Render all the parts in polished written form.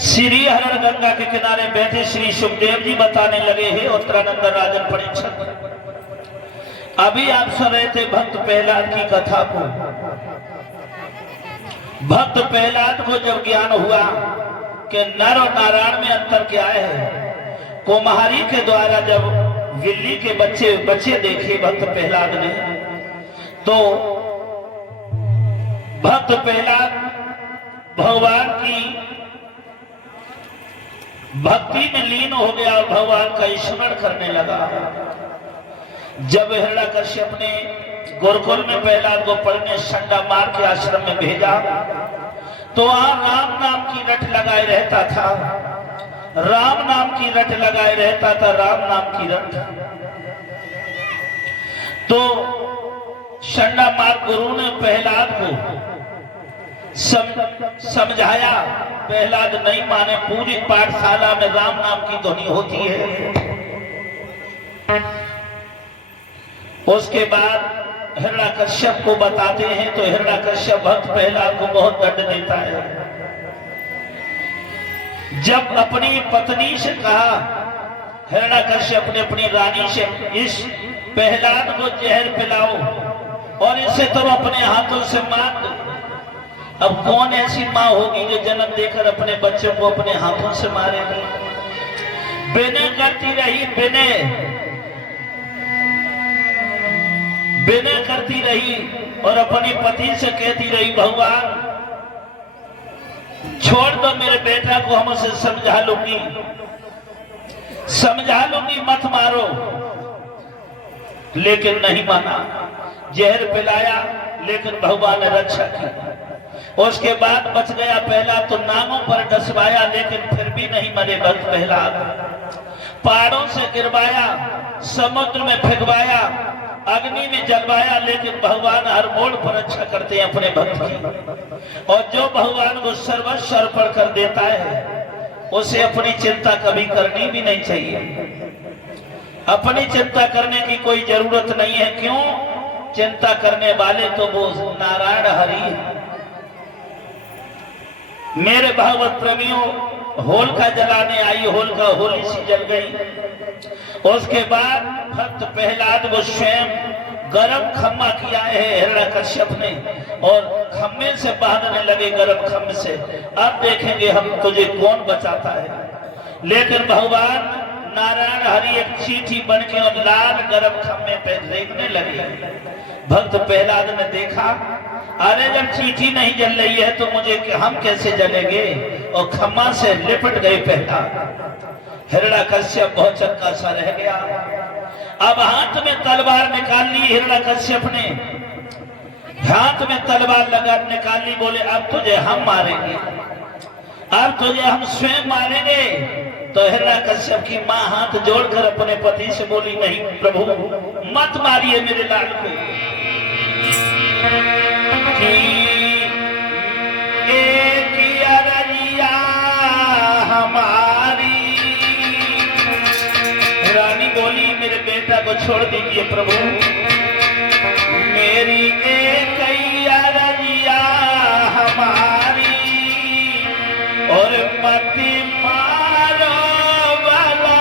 श्री हरण गंगा के किनारे बैठे श्री सुखदेव जी बताने लगे, हे उत्तरानंद राजन परीक्षित, अभी आप सुन रहे थे भक्त प्रहलाद की कथा को। भक्त प्रहलाद को जब ज्ञान हुआ कि नर और नारायण में अंतर क्या है, कुम्हारी के द्वारा जब बिल्ली के बच्चे देखे भक्त प्रहलाद ने, तो भक्त प्रहलाद भगवान की भक्ति में लीन हो गया और भगवान का स्मरण करने लगा। जब हिरण्याकश्यप ने गुरुकुल में प्रहलाद को पढ़ने संडा मार के आश्रम में भेजा, तो वहां राम नाम की रट लगाए रहता था, राम नाम की रट लगाए रहता था, राम नाम की रट। तो संडा मार गुरु ने प्रहलाद को समझाया, प्रहलाद नहीं माने। पूरी पाठशाला में राम नाम की ध्वनि होती है। उसके बाद हिरण्याकश्यप को बताते हैं, तो हिरण्याकश्यप भक्त प्रहलाद को बहुत दंड देता है। जब अपनी पत्नी से कहा, हिरण्याकश्यप ने अपनी रानी से, इस प्रहलाद को जहर पिलाओ और इसे तुम अपने हाथों से मार दो। अब कौन ऐसी माँ होगी जो जन्म देकर अपने बच्चों को अपने हाथों से मारेगी? विनय करती रही, विनय करती रही और अपने पति से कहती रही, भगवान छोड़ दो मेरे बेटा को, हम उसे समझा लूंगी, मत मारो। लेकिन नहीं माना, जहर पिलाया, लेकिन भगवान ने रक्षा की। उसके बाद बच गया पहला, तो नांगों पर डसवाया, लेकिन फिर भी नहीं मरे भक्त प्रहलाद। पहाड़ों से गिरवाया, समुद्र में फेंकवाया, अग्नि में जलवाया, लेकिन भगवान हर मोड़ पर रक्षा करते हैं अपने भक्त की। और जो भगवान को सर्वस्व अर्पण कर देता है, उसे अपनी चिंता कभी करनी भी नहीं चाहिए। अपनी चिंता करने की कोई जरूरत नहीं है। क्यों? चिंता करने वाले तो वो नारायण हरि है। मेरे भागवत प्रेमियों, होलिका जलाने आई, होलिका होली सी जल गई। उसके बाद भक्त प्रहलाद को स्वयं गरम खम्मा किया है हिरण्याकश्यप ने, और खम्मे से बांधने लगे, गरम खम्मे से। अब देखेंगे हम तुझे कौन बचाता है। लेकिन भगवान नारायण हरि एक चींटी बन के और लाल गरम खम्मे पे देखने लगे। भक्त प्रहलाद ने देखा, अरे जब चींटी नहीं जल रही है तो हम कैसे जलेंगे, और खम्मा से लिपट गए प्रहलाद। हिरण्याकश्यप बहुत चक्का सा रह गया। अब हाथ में तलवार निकाल ली हिरण्याकश्यप ने, हाथ में तलवार लगा निकाल ली। बोले अब तुझे हम मारेंगे, अब तुझे हम स्वयं मारेंगे। तो हिरण्याकश्यप की मां हाथ जोड़कर अपने पति से बोली, नहीं प्रभु मत मारिए मेरे लाल को। एक अरजिया हमारी, रानी बोली मेरे बेटा को छोड़ दीजिए प्रभु, मेरी एक अरजिया हमारी, और मत मारो वाला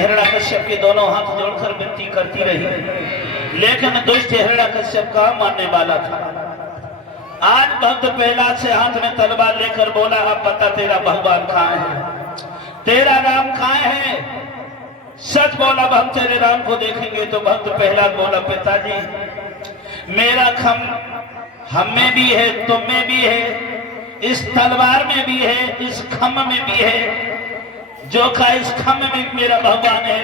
हिरण्यकश्यप के दोनों हाथ जोड़कर विनती करती रही, लेकिन दुष्ट हिरण्यकश्यप का मानने वाला था। आज भक्त प्रहलाद से हाथ में तलवार लेकर बोला, अब बता तेरा भगवान कहाँ है, तेरा राम कहाँ है? सच बोला, हम तेरे राम को देखेंगे। तो भक्त प्रहलाद बोला, पिताजी मेरा खम हम में भी है, तुम में भी है, इस तलवार में भी है, इस खम में भी है, जो का इस खम में भी मेरा भगवान है।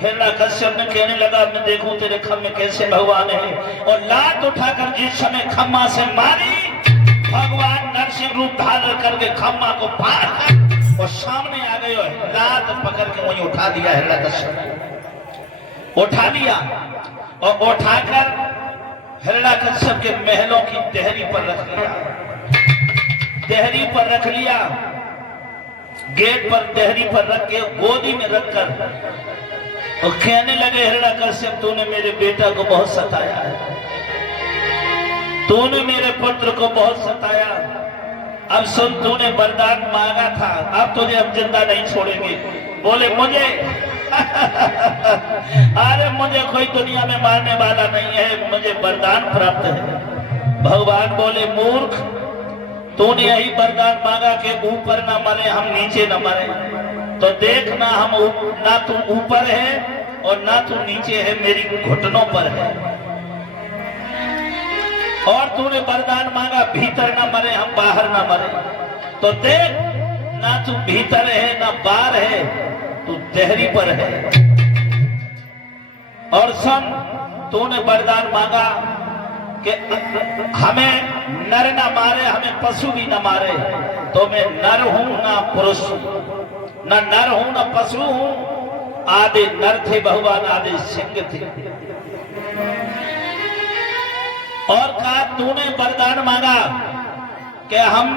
हिरण्यकश्यप ने कहने लगा, मैं देखूं तेरे खम में कैसे भगवान है। और लात उठाकर जिस समय खम्मा से मारी, भगवान नरसिंह रूप धारण करके खम्मा को पार कर और सामने आ गए और लात पकड़ के वहीं उठा दिया। हिरण्यकश्यप उठा लिया और उठाकर हिरण्यकश्यप के महलों की देहरी पर रख लिया, देहरी पर रख लिया, गेट पर देहरी पर रख के गोदी में रखकर और कहने लगे, हिरण्यकश्यप तूने मेरे बेटा को बहुत सताया है, तूने मेरे पुत्र को बहुत सताया। अब सुन, तूने वरदान मांगा था, अब तुझे हम जिंदा नहीं छोड़ेंगे। बोले मुझे अरे मुझे कोई दुनिया में मारने वाला नहीं है, मुझे वरदान प्राप्त है। भगवान बोले, मूर्ख, तूने यही वरदान मांगा कि ऊपर न मरे, हम नीचे न मरे। तो देखना, हम ना तू ऊपर है और ना तू नीचे है, मेरी घुटनों पर है। और तूने वरदान मांगा भीतर ना मरे, हम बाहर ना मरे। तो देख, ना तू भीतर है ना बाहर है, तू देहरी पर है। और सुन, तूने वरदान मांगा कि हमें नर ना मारे, हमें पशु भी ना मारे। तो मैं नर हूं ना पुरुष हूं, ना नर हूं ना पशु हूं। आदि नर थे भगवान, आदि सिंह थे। और कहा, तूने वरदान मांगा कि हम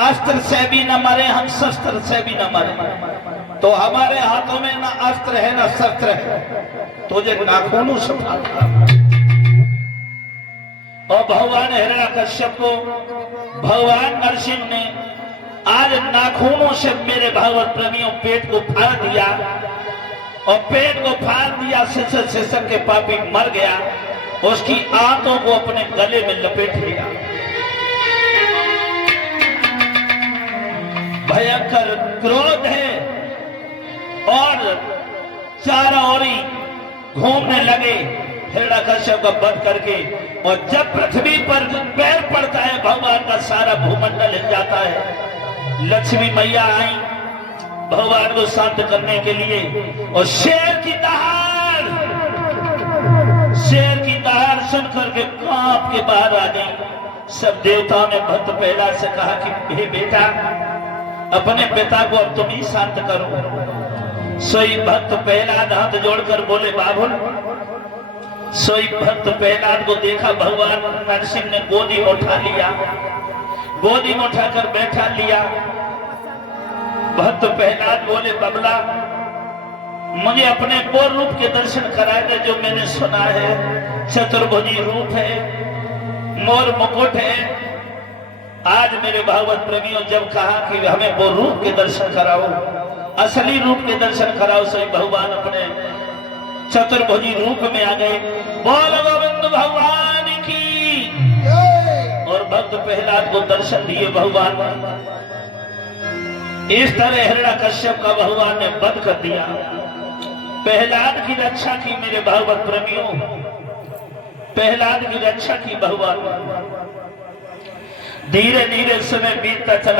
अस्त्र से भी न मरे, हम शस्त्र से भी न मरे। तो हमारे हाथों में ना अस्त्र है ना शस्त्र है, तुझे नाखूनों से फाड़ा। और भगवान हिरण्यकश्यप को भगवान नरसिंह ने आज नाखूनों से मेरे भागवत प्रेमियों पेट को फाड़ दिया। और पेट को फाड़ दिया, सिसक सिसक के पापी मर गया। उसकी आंतों को अपने गले में लपेट लिया। भयंकर क्रोध है और चारों ओर घूमने लगे हिरण्यकश्यप का वध करके। और जब पृथ्वी पर पैर पड़ता है, भगवान का सारा भूमंडल हिल जाता है। लक्ष्मी मैया आई भगवान को शांत करने के लिए, और शेर की दहाड़ सुन करके कांप के बाहर आ गई। सब देवताओं ने भक्त प्रहलाद से कहा कि हे बेटा, अपने पिता को अब तुम ही शांत करो। सोई भक्त प्रहलाद हाथ जोड़कर बोले, बाबुल। सोई भक्त प्रहलाद को देखा, भगवान नरसिंह ने गोदी में उठा लिया, गोदी में उठाकर बैठा लिया। भक्त प्रहलाद बोले, बबला, मुझे अपने वो रूप के दर्शन कराए दे जो मैंने सुना है, चतुर्भुजी रूप है, मोर मुकुट है। आज मेरे भागवत प्रेमियों जब कहा कि हमें वो रूप के दर्शन कराओ, असली रूप के दर्शन कराओ, सही भगवान अपने चतुर्भुजी रूप में आ गए। बोल गोविंद भगवान की। और भक्त प्रहलाद को दर्शन दिए भगवान। इस तरह हिरण्यकश्यप का भगवान ने वध कर दिया। प्रहलाद की रक्षा की मेरे भागवत प्रेमियों, प्रहलाद की रक्षा की भगवान। धीरे धीरे समय बीतता चला।